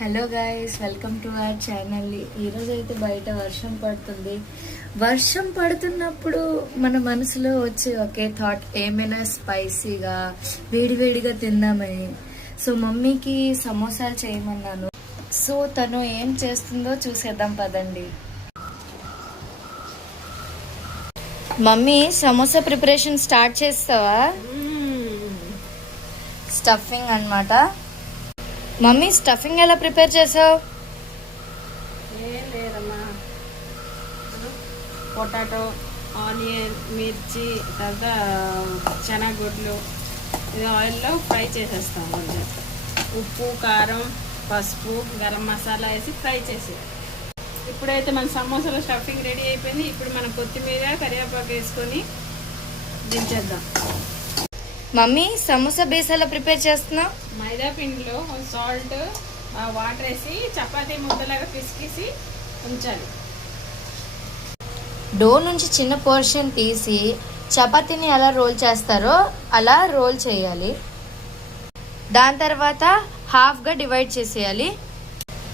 Hello guys, welcome to our channel. ఈరోజు అయితే బయట వర్షం పడుతుంది. వర్షం పడుతున్నప్పుడు మన మనసులో వచ్చే ఒకే థాట్ ఏమైనా స్పైసీగా వేడివేడిగా తిందామని. సో మమ్మీకి సమోసాలు చేయమన్నాను. సో తను ఏం చేస్తుందో చూసేద్దాం పదండి. మమ్మీ, సమోసా ప్రిపరేషన్ స్టార్ట్ చేస్తావా? స్టఫింగ్ అన్నమాట. మమ్మీ, స్టఫింగ్ ఎలా ప్రిపేర్ చేసావు? ఏం లేదమ్మా, పొటాటో, ఆనియన్, మిర్చి, తర్వాత శనగగుడ్లు ఇది ఆయిల్లో ఫ్రై చేసేస్తాం. కొంచెం ఉప్పు, కారం, పసుపు, గరం మసాలా వేసి ఫ్రై చేసి ఇప్పుడైతే మన సమోసాలో స్టఫింగ్ రెడీ అయిపోయింది. ఇప్పుడు మనం కొత్తిమీర, కరివేపాకు వేసుకొని దించేద్దాం. మమ్మీ, సమోసా బేస్ ఎలా ప్రిపేర్ చేస్తున్నావు? మైదా పిండిలో సాల్ట్, వాటర్ వేసి చపాతీ ముద్దలాగా పిసికేసి ఉంచాలి. డో నుంచి చిన్న పోర్షన్ తీసి చపాతీని ఎలా రోల్ చేస్తారో అలా రోల్ చేయాలి. దాని తర్వాత హాఫ్గా డివైడ్ చేసేయాలి.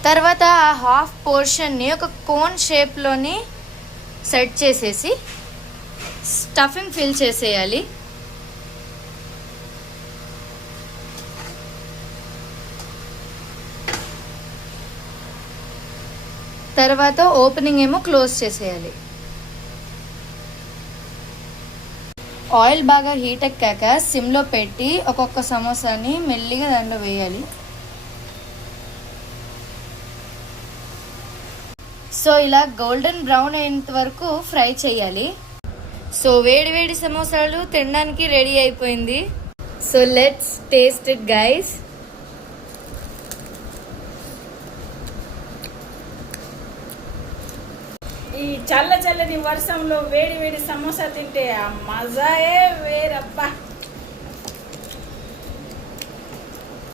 తర్వాత ఆ హాఫ్ పోర్షన్ని ఒక కోన్ షేప్లోని సెట్ చేసేసి స్టఫింగ్ ఫిల్ చేసేయాలి. తర్వాత ఓపెనింగ్ ఏమో క్లోజ్ చేసేయాలి. ఆయిల్ బాగా హీట్ ఎక్కాక సిమ్లో పెట్టి ఒక్కొక్క సమోసాని మెల్లిగా దాంట్లో వేయాలి. సో ఇలా గోల్డెన్ బ్రౌన్ అయ్యేంత వరకు ఫ్రై చేయాలి. సో వేడి వేడి సమోసాలు తినడానికి రెడీ అయిపోయింది. So let's taste it guys. ఈ చల్లని వర్షంలో వేడి వేడి సమోసా తింటే ఆ మజాయే వేరబ్బా.